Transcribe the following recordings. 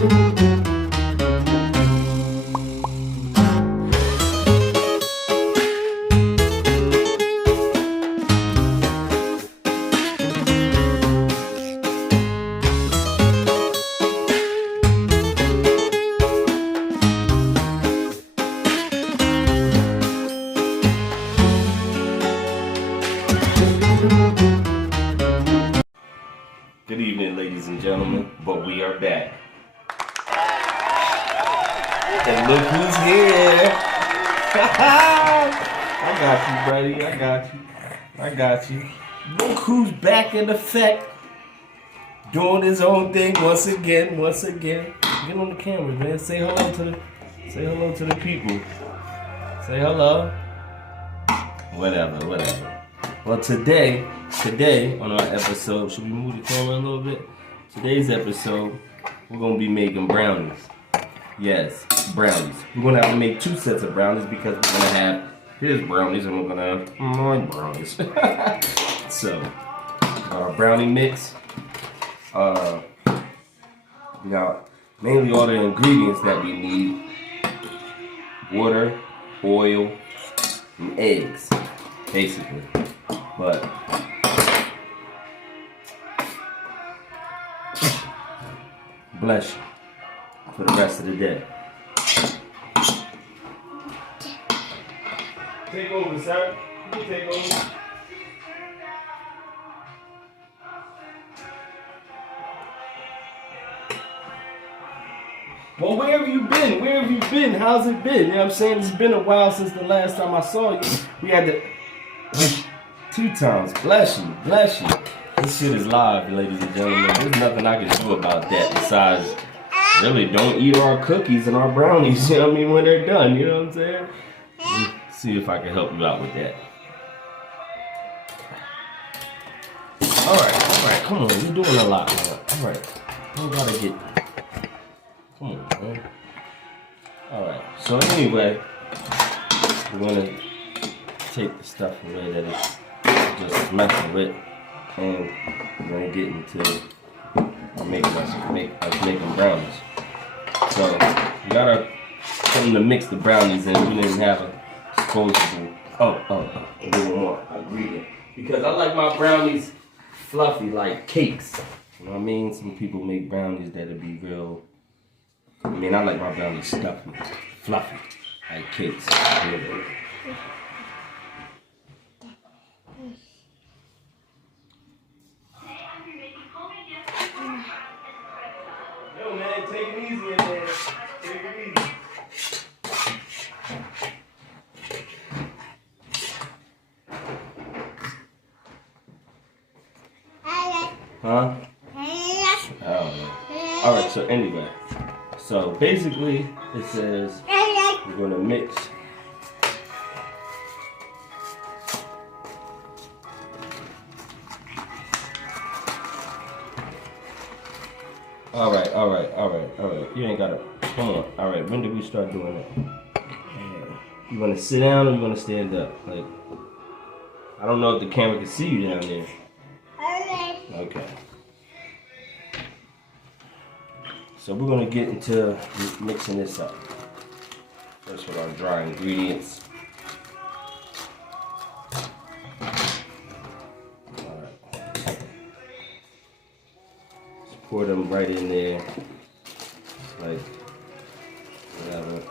Good evening, ladies and gentlemen, but we are back. And look who's here. I got you, buddy. I got you. Look who's back in effect, doing his own thing once again. Get on the camera, man. Say hello to the people. Say hello. Whatever. Well, today on our episode, should we move the camera a little bit? Today's episode, we're gonna be making brownies. Yes, brownies. We're gonna have to make 2 sets of brownies because we're gonna have his brownies and we're gonna have my brownies. So, our brownie mix. We got mainly all the ingredients that we need: water, oil, and eggs, basically. But bless you for the rest of the day. Take over, sir. You can take over. Well, where have you been? How's it been? You know what I'm saying? It's been a while since the last time I saw you. We had to 2 times. Bless you. This shit is live, ladies and gentlemen. There's nothing I can do about that besides really don't eat our cookies and our brownies, you know what I mean, when they're done, you know what I'm saying? Let's see if I can help you out with that. Alright, come on, you're doing a lot, man. Alright, I gotta get... Come on, man. Alright, so anyway, we're gonna take the stuff away that it's just messing with, and we're gonna get into making brownies. So you gotta something to mix the brownies in. We didn't have a disposable. A little more ingredient because I like my brownies fluffy like cakes. You know what I mean? Some people make brownies that'll be real. I mean, I like my brownies stuffy, fluffy like cakes. Yeah. Yo, man, take it easy in there. Take it easy. Huh? Oh, alright, so anyway. So basically, it says we're going to mix. Alright. You ain't got to. Come on. Alright, when did we start doing that? You want to sit down or you want to stand up? Like, I don't know if the camera can see you down there. Okay. So we're going to get into mixing this up. First with our dry ingredients. Pour them right in there, like whatever.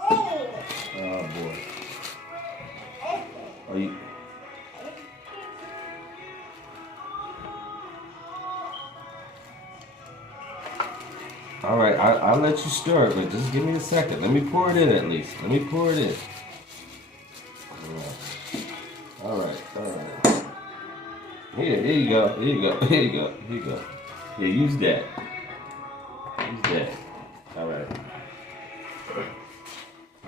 Oh boy. Are you? All right, I'll let you stir it, but just give me a second. Let me pour it in at least. Let me pour it in. All right. Here you go. Yeah, use that.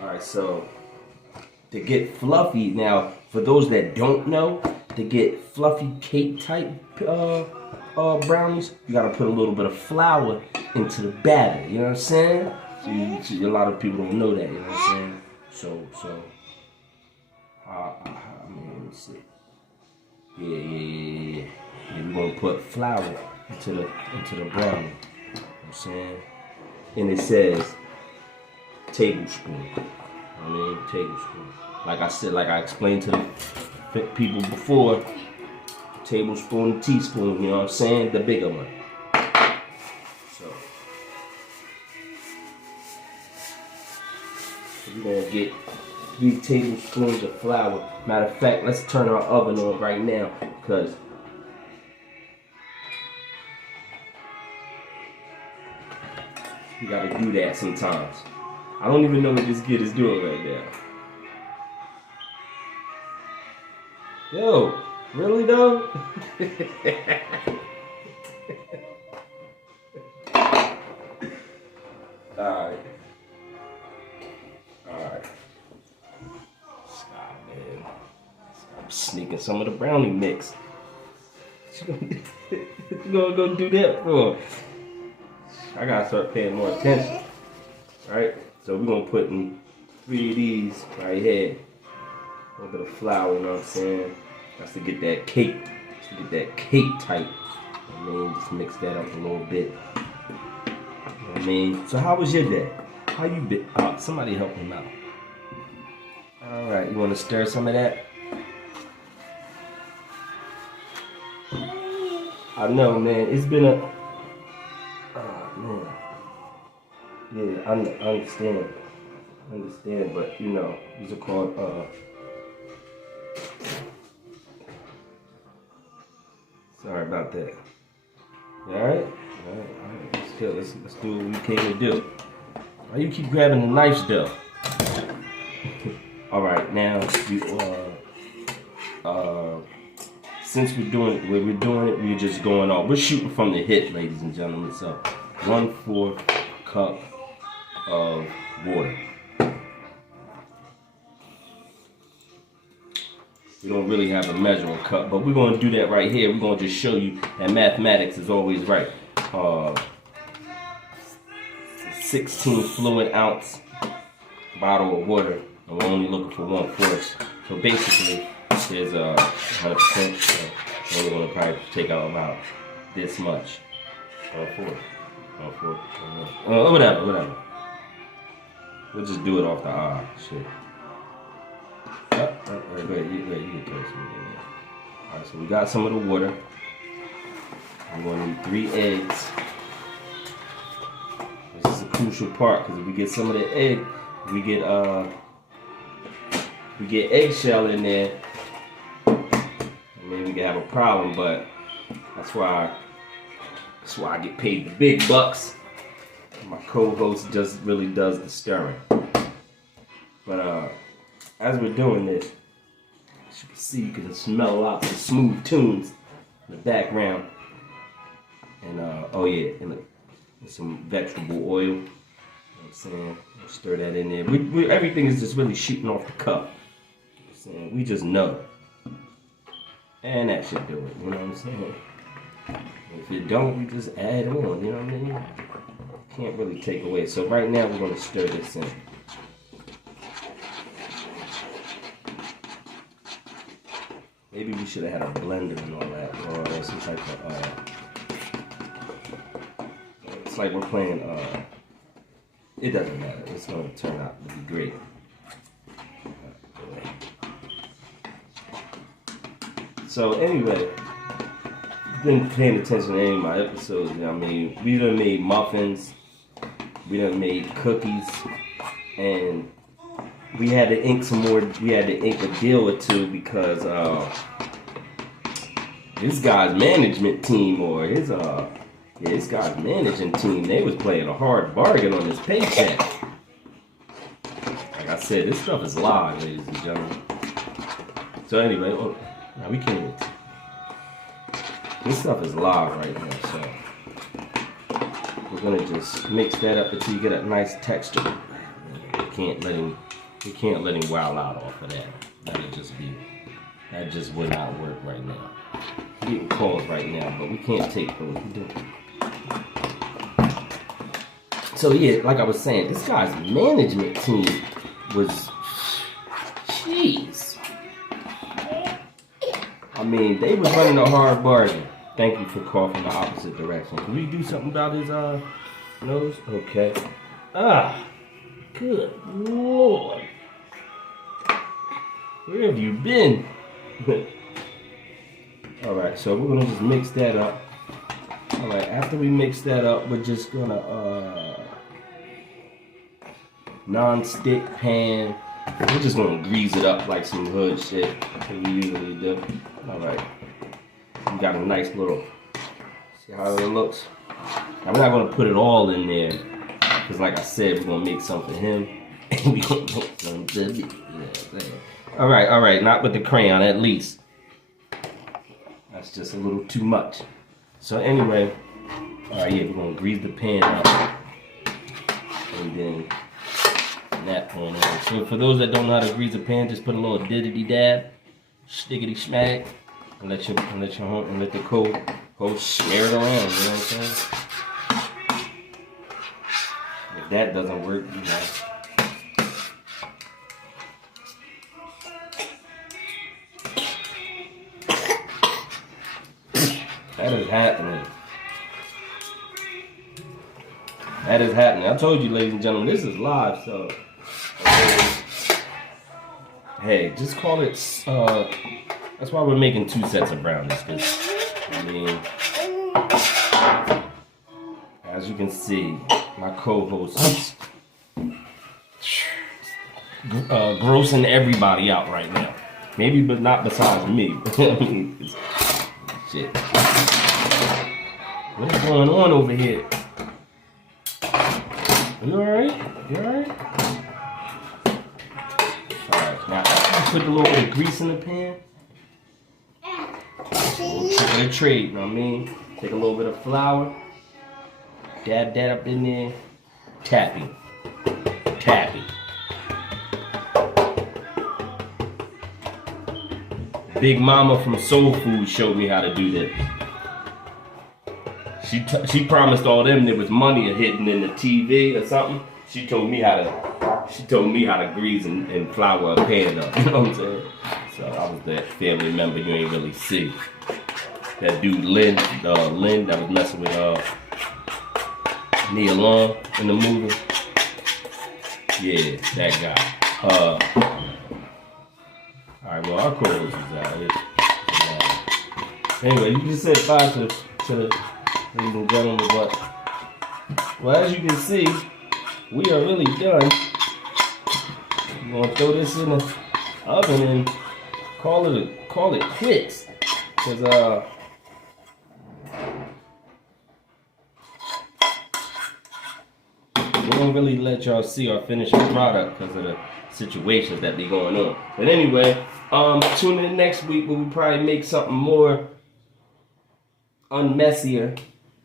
Alright, so to get fluffy, now for those that don't know, to get fluffy cake type brownies, you gotta put a little bit of flour into the batter, you know what I'm saying? So a lot of people don't know that, you know what I'm saying? So I mean, let me see. Yeah, we're gonna put flour into the brownie. You know what I'm saying? and it says tablespoon. I mean, tablespoon. Like I said, like I explained to the people before, tablespoon, teaspoon, you know what I'm saying? The bigger one. So, we're gonna get 3 tablespoons of flour. Matter of fact, let's turn our oven on right now because you gotta do that sometimes. I don't even know what this kid is doing right now. Yo, really though? Alright. Stop, man. I'm sneaking some of the brownie mix. What you gonna go do that for? I gotta start paying more attention. Right? So we're gonna put in 3 of these right here. A little bit of flour, you know what I'm saying? That's to get that cake. Just to get that cake tight. I mean, just mix that up a little bit. You know what I mean? So how was your day? How you been? Somebody help him out. Alright, you wanna stir some of that? I know, man. It's been a... man. Yeah, I understand. But you know, these are called sorry about that. Alright? Alright. Still, let's do what we came to do. Why you keep grabbing the knives though? Alright, now since we're doing it, we're just going off. We're shooting from the hip, ladies and gentlemen. So 1/4 cup of water. We don't really have a measuring cup, but we're going to do that right here. We're going to just show you that mathematics is always right. 16 fluid ounce bottle of water, and we're only looking for 1/4. So basically, there's 100%. So we're only going to probably take out about this much. 1/4. Whatever. We'll just do it off the shit. Great, you can taste it. Alright, so we got some of the water. I'm going to need 3 eggs. This is a crucial part because if we get some of the egg, we get eggshell in there. I mean, we can have a problem, but that's why I get paid the big bucks. My co-host just really does the stirring. But as we're doing this, as you can see, you can smell lots of smooth tunes in the background. And and some vegetable oil. You know what I'm saying? We'll stir that in there. Everything is just really shooting off the cup. You know what I'm saying? We just know. And that should do it. You know what I'm saying? If you don't, you just add on. You know what I mean? Can't really take away. So right now we're going to stir this in. Maybe we should have had a blender and all that, or some type of, it's like we're playing, it doesn't matter. It's going to turn out to be great. So anyway, been paying attention to any of my episodes. You know what I mean, we done made muffins, we done made cookies, and we had to ink some more. We had to ink a deal or two because this guy's management team, or this guy's managing team, they was playing a hard bargain on his paycheck. Like I said, this stuff is live, ladies and gentlemen. So anyway, now we can't. This stuff is live right now, so we're gonna just mix that up until you get a nice texture. We can't let him wild out off of that. That just would not work right now. We're getting calls right now, but we can't take those. So yeah, like I was saying, this guy's management team was, jeez. I mean, they was running a hard bargain. Thank you for coughing the opposite direction. Can we do something about his Nose? Okay. Ah, good Lord. Where have you been? Alright, so we're gonna just mix that up. Alright, after we mix that up, we're just gonna non-stick pan. We're just gonna grease it up like some hood shit that we usually do. Alright. We got a nice little, see how it looks? Now we're not gonna put it all in there, because like I said, we're gonna make some for him. And we gonna make some for me. Yeah, alright, not with the crayon at least. That's just a little too much. So anyway, alright, yeah, we're gonna grease the pan up. And then that point on. So for those that don't know how to grease a pan, just put a little diddity dab, stickety smack, and let the cold smear it around. You know what I'm saying? If that doesn't work, you know. That is happening. That is happening. I told you, ladies and gentlemen, this is live, so hey, just call it. That's why we're making 2 sets of brownies. Cause I mean, as you can see, my co-host is grossing everybody out right now. Maybe, but not besides me. I mean, shit. What is going on over here? Are you alright? You alright? Alright, now after you put a little bit of grease in the pan, a little trick of the trade, you know what I mean? Take a little bit of flour, dab that up in there, tapping. Big Mama from Soul Food showed me how to do this. She promised all them there was money hidden in the TV or something. She told me how to grease and flour a pan up. You know what I'm saying? So I was that family member you ain't really see. That dude Lynn that was messing with Nia Long in the movie. Yeah, that guy. Alright, well our co-host is out. Anyway, you just said bye to the ladies and gentlemen, but well, as you can see, we are really done. I'm gonna throw this in the oven and call it quits, cause we don't really let y'all see our finished product because of the situations that be going on. But anyway, tune in next week where we probably make something more unmessier.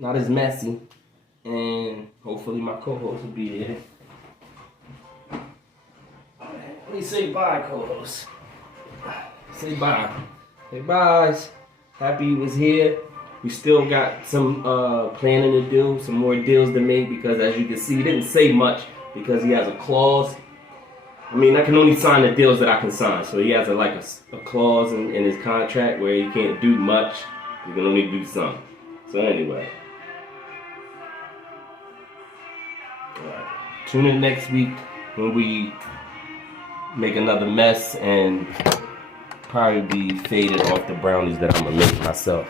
Not as messy, and hopefully my co-host will be there. Let me say bye, co-host. Say bye. Hey, byes. Happy you was here. We still got some planning to do, some more deals to make, because as you can see, he didn't say much because he has a clause. I mean, I can only sign the deals that I can sign, so he has a clause in his contract where he can't do much. He can only do some. So anyway. Alright. Tune in next week when we make another mess and probably be faded off the brownies that I'm gonna make myself.